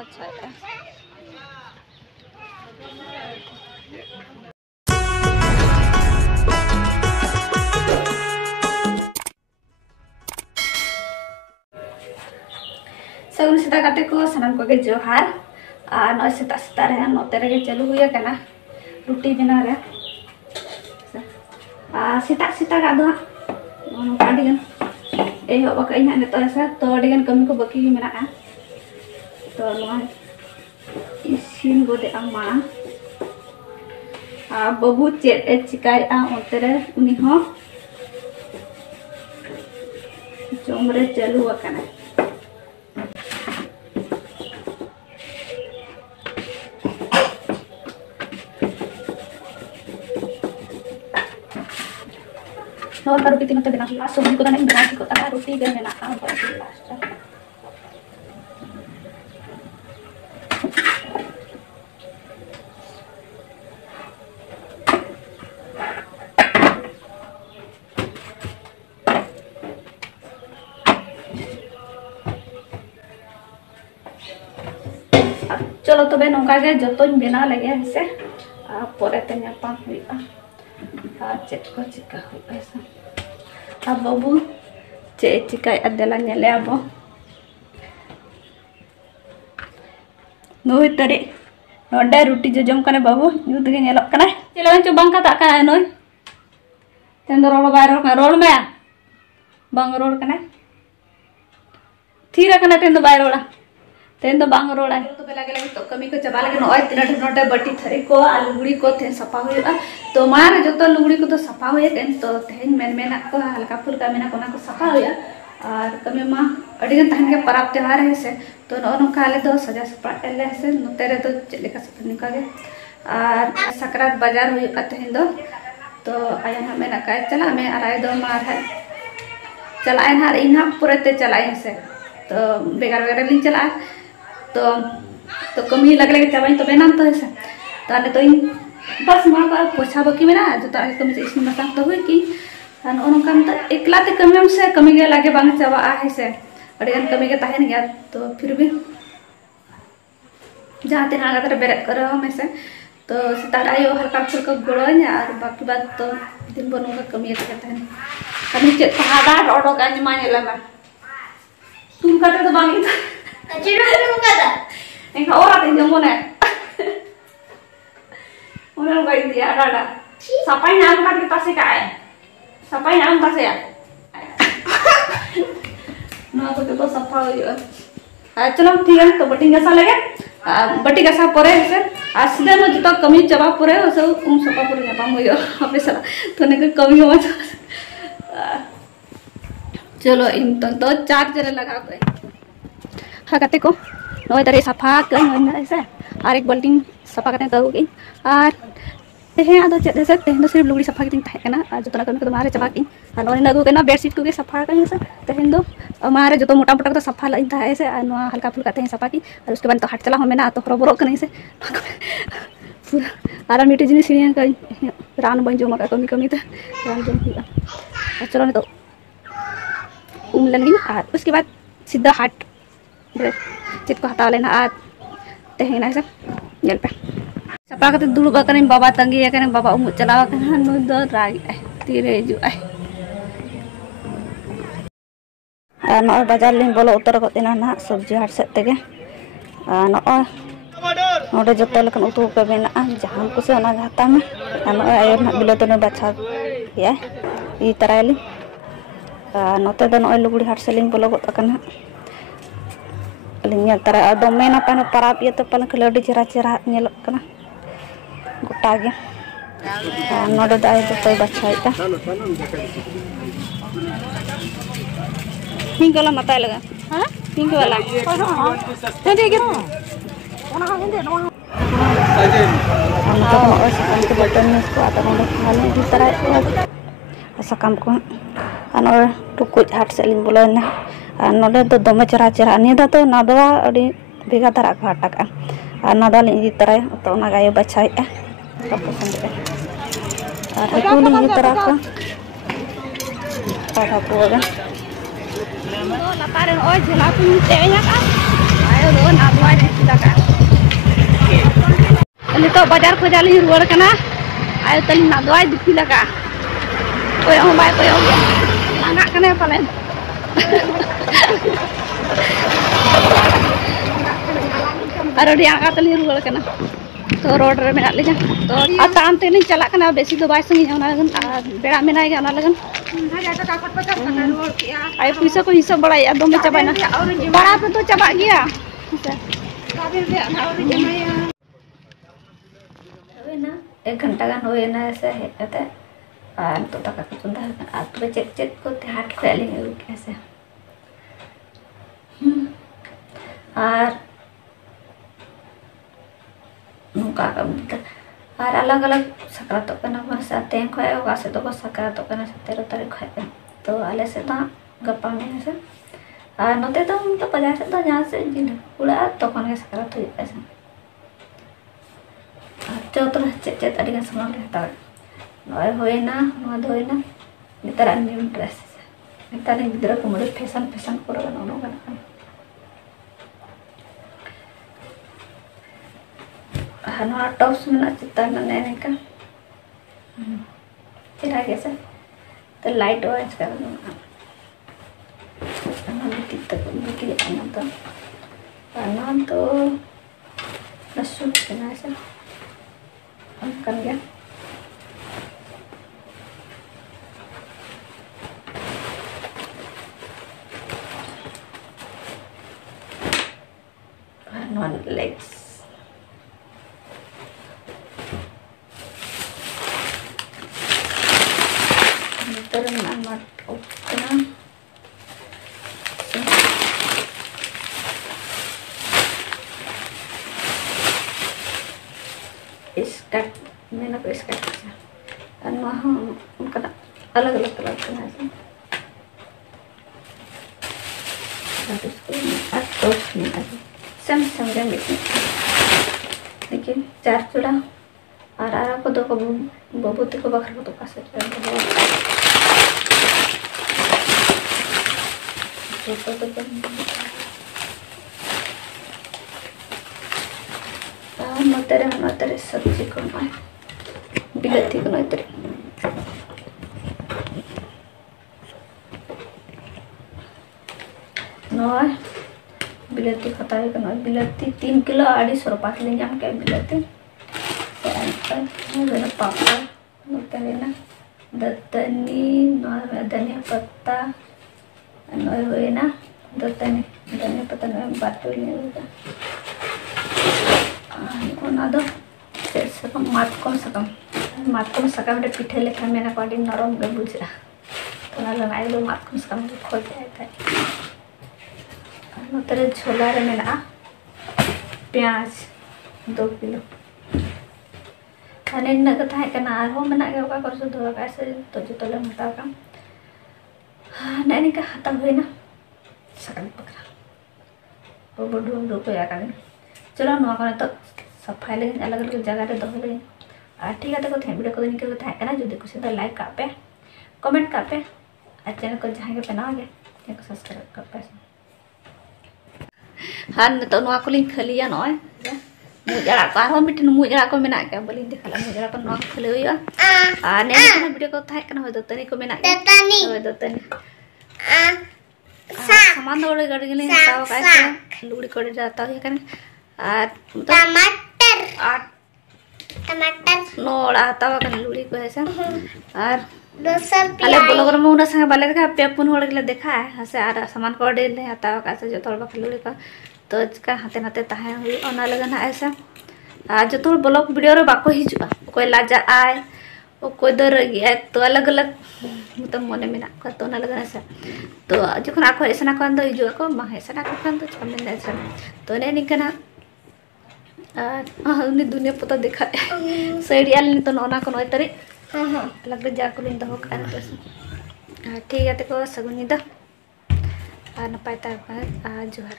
अच्छा है। सगुन सेता काटे को सामान को जोहार और नॉय सेता सेता रे नोते रे चालू हुई कना रोटी बना रे सेता सेता का दो अडिगन ए हो बक इन ने तो अडिगन कमी को बाकी मेना तो नॉय इसिन गोदे अम्मा बाबू चेत ए चिकाय ओते रे उनी हो जोमरे चालू कना और रोटी तीन बना हुआ सब्जी को नहीं बना को ता रोटी दे देना चलो तबे नौका गे जतों बना लगे से पोरेते नापाम हुआ चेक को चिका हुआ ऐसा अब बाबू चे चिका अदला नेले अब नोय तरे नोडे रोटी जो जम कने बाबू युद्ध के नेलक कने चलो चो बांका ता का नोय तेन रोड बाय रोड में बांग रोड कने थीरा कने तेन बाय रोड़ा तेन तो बांग रोड़ा तो पे लगे तो कमी को चबा लगे नोय तीन नोटे बटी थरी को लुगड़ी को थे सफा हुआ तो मार जो तो लुगड़ी को तो सफा हुए तेन तो तेन मेना को हल्का फुल्का मेना को सफा हुआ और कमी मा अडिगन तहन के परब त्योहार है से तो नोका ले दो सजा सपा एले से नोते रे तो चलेका से निका गे और सकरात बाजार हुआ तेन दो तो आया ना मेना का चला मैं आराय दो मार है चलाए ना इना पुरते चलाए से तो बेगार बेगार लिन चला तो कमी लग लगे चाबाई तो बेना तो ऐसा तो आने तो इन बस मां का पोछा बकी मेना जो तो कमी से इसमें मसाक तो हुई कि नोका तो एकला ते कमी से कमी के लागे बांग चाबा है से अड़िगन कमी के तहन गया तो फिर भी जहाँ तीन आगे बेरे कर में से तो सितार आयो हल्का फुल्का गोड़ोኝ और बाकी बात तो दिन बनो का कमी के तहन कमी चेत पहाड़ा रोडो का माने लगा तुम काटे तो बांगी था चिरो तो कदा एका और आते जमोने उन्हें गई दिया डाडा सपाई नाम का के पास का है सपाई नाम पास है ना तो सफा हो चलो ठीक है तो बटी गसा लगे बटी गसा परे से आसले न जतो कमी चबा परे सब उम सफा परे नापाम हो अपने सला तो ने कमी हो चलो इन तो चार्जर लगा के हकाते को नोय तरे सफा कर ऐसे और एक बाल्टी सफा करते तो गई और तेहे आदो चेत से तेहे सिर्फ लुगड़ी सफा किन थाना और जो कमी को मारे चबा की और नोय नगु केना बेडशीट को सफा कर से तेहेन दो मारे जो तो मोटा मोटा तो सफा लाइन था ऐसे और हल्का फुल्का तेहे सफा की और उसके बाद तो हाट चला हो मेना तो हरबरो कने से पूरा और मिट्टी जिनिस सिरिया का रान बन जमा कमी कमी तो रान जम हुआ चलो ने तो उम लगी और उसके बाद सीधा हाट चेत को हता लेना आज तेहेना ऐसा जल पे सपा कते दुड़ब कने बाबा तंगी कने बाबा उम चलावा कने नु दो रागी तीरे जो न बाजार लिन बोलो उतर गना ना सब्जी हाट से तेगे नोडे जो लकन उतु को बेना जहां को से ना हता में आयो ना बिलो तो बाछा या ई तरायली नोते दो न लुगड़ी हाट से लिन बोलो गना लिंग तरा दमे ना पान पराब ये तो पल खलडी चेरा चेरा नेलक कना गोटा गे नोडे दाय तो बछाइता पिंक वाला मता लगा हां पिंक वाला हां तो ठीक है ओना हिंदे नो हम तो बटन में इसको आता नोडे खाली दी तरह सकम को और टुकुज हाट से लिंग बोलो ना नोडे तो दमे चेरा चेरा निदा तो नादवा अडी भेगा तारा को हटाका और नादा लिंग दी तरह तो ना गाय बछाइता पसंद है और को लिंग दी तरह को पाठा पोगा तो लातारे ओय झला कुन तेया का आयो दो नादवाई दिखी लगा नितो बाजार को जाली रुआड़ कना आयो तली नादवाई दिखी लगा कोई हो बाय कोई हो गया लांगा कने पाले अरे आगा तली रुआड़ कना तो रोड रे मेना लेजा तो ताम ते नहीं चला कना बेसी तो बाय संगी होना लगन बेड़ा मेना गया ना लगन आई पैसा को हिसाब बड़ा या दम चबा ना बड़ा पे तो चबा गया ना 1 घंटा गान होए ना ऐसे हेते तो तक को चंदा आ तो चेक चेक को हाथ खेले कैसे और नुका और अलग अलग सक्रात भाषा तें खा से तो सक्रात 17 तारीख खा तो आले से तो गप्पा में से और नोते तो बाजार से तो जहाँ से जिन उड़ा तक सक्रात हो चौथ चेक चेक अड़ी सामान हत्या नॉय होना नितर न्यू ड्रेस नितर गिद्रा को मुझे फैशन फैशन पूरा टॉप्स में चिता में का चेहरा कैसे तो लाइट वाइज कर तो सूट से कर गया नॉन लेग्स स्कर्ट मैंने को स्कर्ट उनका अलग अलग कलर का है सैमसंग लेकिन 4 चूड़ा और आरा को 2 को बबूती को बखर को तो पास नोतेरे सब्जी को बिलती को नोतेरे नॉय बिलती खता है बिलती 3 किलो 250 रुपया के लिए क्या बिलती पापड़ नोतेरे ना दत्तनी धनिया पत्ता नॉय हुए ना दत्तनी धनिया पत्ता नॉय बात मातकम सकम पिठे लेखा मेना को नरम गे बुझा तो लगाई मातकम सकम खोज नोतरे झोला रे मेना प्याज 2 किलो अने नग थाना आरो मेना गे ओका कर धोरा कैसे तो जो तले हता का नैनी का हता हुए ना सकम पकड़ा वो बडू को या का चलो नो को तो सफाई लगे अलग अलग जगह दो लगे ठीक है तो वीडियो को निकल था जो कुछ लाइक का पे कमेंट का पे और चैनल को जहाँ के बनाओ गया सब्सक्राइब कर पे हाँ तो नुआ को खालिया नॉय मुजड़ा को आरो मिटन मुजड़ा को मेना के बलिन देखला मुजड़ा को नुआ खाली होया आ ने वीडियो को था हो दतनी को मेना के दतनी सामान दौड़ गड़ गेले हताव का लुड़ी कोड़े जाता है कन टमाटर नोड़ा हतावा कन लुड़ी को ऐसा और अले ब्लॉगर में उना संग बाले देखा पे पुन होड़ गेले देखा है हसे आर सामान को डेल ले हतावा का से जो तोड़ बक लुड़ी का तो का हाथे नाते ताहे हुई ओना लगन ऐसा आ जो तोड़ ब्लॉग वीडियो रे बाको हिजुआ कोई लाजा आए ओ कोई दर गया तो अलग अलग मतलब मने में ना तो ना लगन ऐसा तो जखन आको ऐसा को अंदर हिजुआ को मा ऐसा को खान तो छमन ऐसा तो ने निकना उन्हें दुनिया पता देखा सैडियाल तो नोना को नोतरे लग जा को लिंदा हो का ठीक है तो सगुनी दा नपाय ता जोहार